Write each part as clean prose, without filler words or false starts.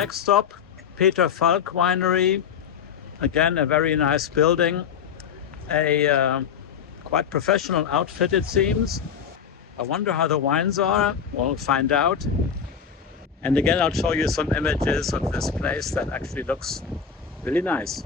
Next stop, Peter Falke Winery. Again, a very nice building. A quite professional outfit, it seems. I wonder how the wines are. We'll find out. And again, I'll show you some images of this place that actually looks really nice.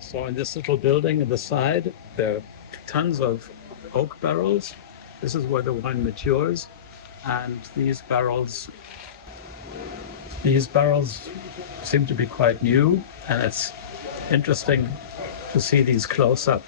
So in this little building at the side, there are tons of oak barrels. This is where the wine matures. And these barrels seem to be quite new. And it's interesting to see these close up.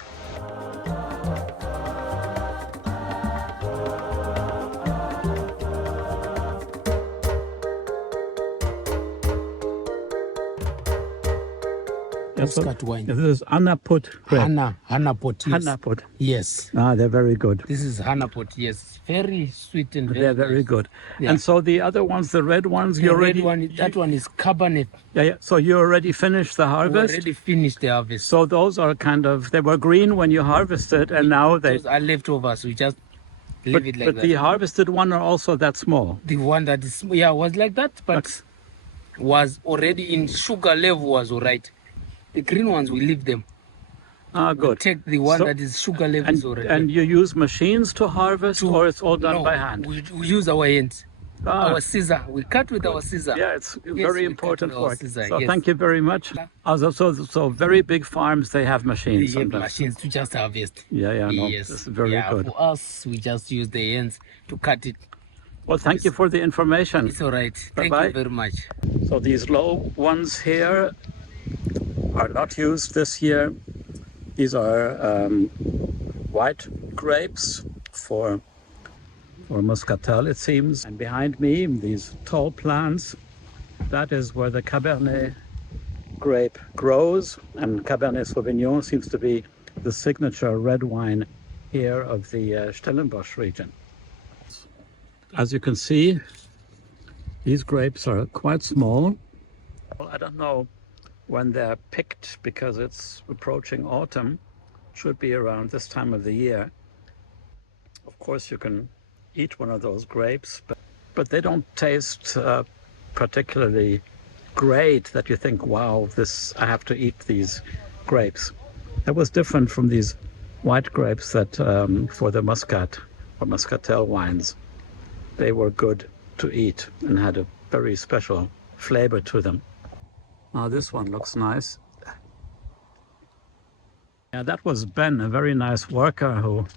Muscat wine. This is Annaput grape. Hannapot, yes. Hannaput. Yes. Ah, they're very good. This is Hannapot, yes. Very sweet and very They're very nice. good. Yeah. And so the other ones, the red ones, The you red already... one, that one is Cabernet. Yeah. So you already finished the We harvest? already finished the harvest. So those are kind of, they were green when you harvested and now they... Those are leftovers. We just leave it like But that. the harvested one are also that small. The one that is, was like that, but was already in sugar level was all right. The green ones, we leave them. Ah, good. Take the one So- that is sugar level is already. And you use machines to harvest or it's all done No, by hand? We use our hands. Ah, Our scissor. We cut with our scissor. yeah, it's Yes, very we important cut with our work. scissor, So yes. thank you very much. So very big farms, they have We machines have sometimes. machines to just harvest. Yeah, no, Yes. this is very yeah, good. For us, we just use the hands to cut it. Well, thank you for the information. It's all right. Thank Bye-bye. you very much. So these low ones here are not used this year. These are white grapes for Muscatel, it seems. And behind me, these tall plants, that is where the Cabernet grape grows. And Cabernet Sauvignon seems to be the signature red wine here of the Stellenbosch region. As you can see, these grapes are quite small. Well, I don't know when they're picked because it's approaching autumn. Should be around this time of the year. Of course, you can eat one of those grapes, but they don't taste particularly great that you think, wow, I have to eat these grapes. That was different from these white grapes that for the Muscat or Muscatel wines. They were good to eat and had a very special flavor to them. Now this one looks nice. Yeah, that was Ben, a very nice worker who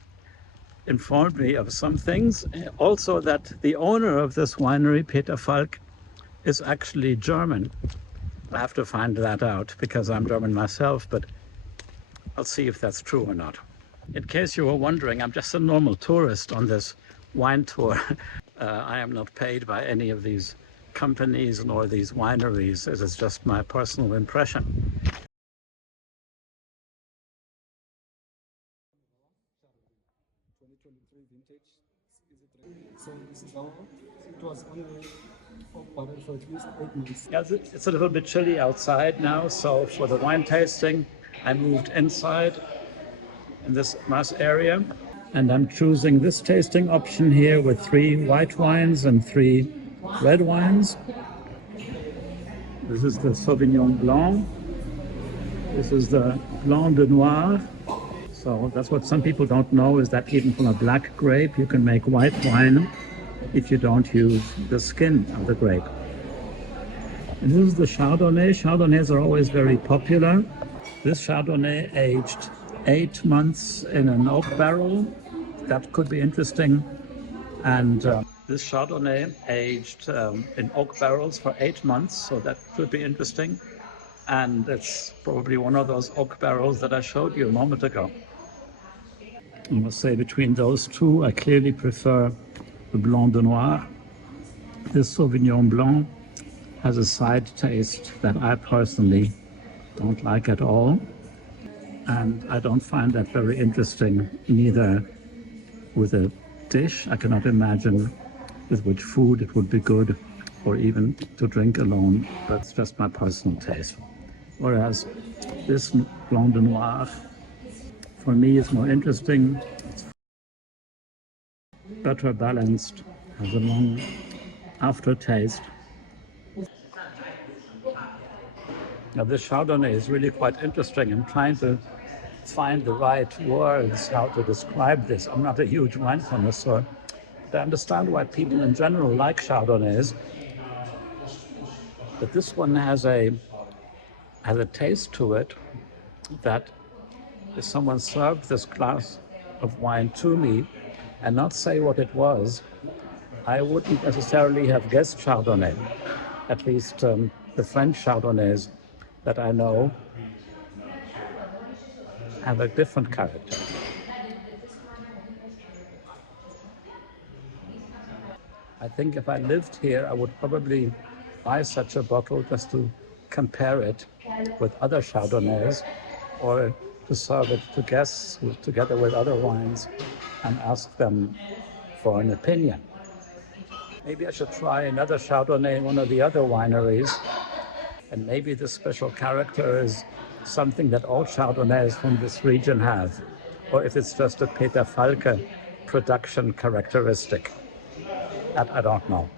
informed me of some things. Also that the owner of this winery, Peter Falke, is actually German. I have to find that out because I'm German myself, but I'll see if that's true or not. In case you were wondering, I'm just a normal tourist on this wine tour. I am not paid by any of these companies nor these wineries. It is just my personal impression. So this is our, it was only open for at least 8 months. Yeah, it's a little bit chilly outside now, so for the wine tasting, I moved inside in this nice area. And I'm choosing this tasting option here with 3 white wines and 3 red wines. This is the Sauvignon Blanc. This is the Blanc de Noir. So that's what some people don't know, is that even from a black grape you can make white wine if you don't use the skin of the grape. And this is the Chardonnay. Chardonnays are always very popular. This Chardonnay aged 8 months in an oak barrel. That could be interesting. And this Chardonnay aged in oak barrels for 8 months, so that could be interesting. And it's probably one of those oak barrels that I showed you a moment ago. I must say, between those two, I clearly prefer the Blanc de Noir. This Sauvignon Blanc has a side taste that I personally don't like at all. And I don't find that very interesting, neither with a dish. I cannot imagine with which food it would be good, or even to drink alone. That's just my personal taste. Whereas this Blanc de Noir, for me, is more interesting, better balanced, has a long aftertaste. Now this Chardonnay is really quite interesting. I'm trying to find the right words how to describe this. I'm not a huge wine connoisseur, but I understand why people in general like Chardonnays. But this one has a taste to it that if someone served this glass of wine to me and not say what it was, I wouldn't necessarily have guessed Chardonnay. At least the French Chardonnays that I know have a different character. I think if I lived here, I would probably buy such a bottle just to compare it with other Chardonnays, or to serve it to guests together with other wines and ask them for an opinion. Maybe I should try another Chardonnay in one of the other wineries, and maybe this special character is something that all Chardonnays from this region have, or if it's just a Peter Falke production characteristic. That I don't know.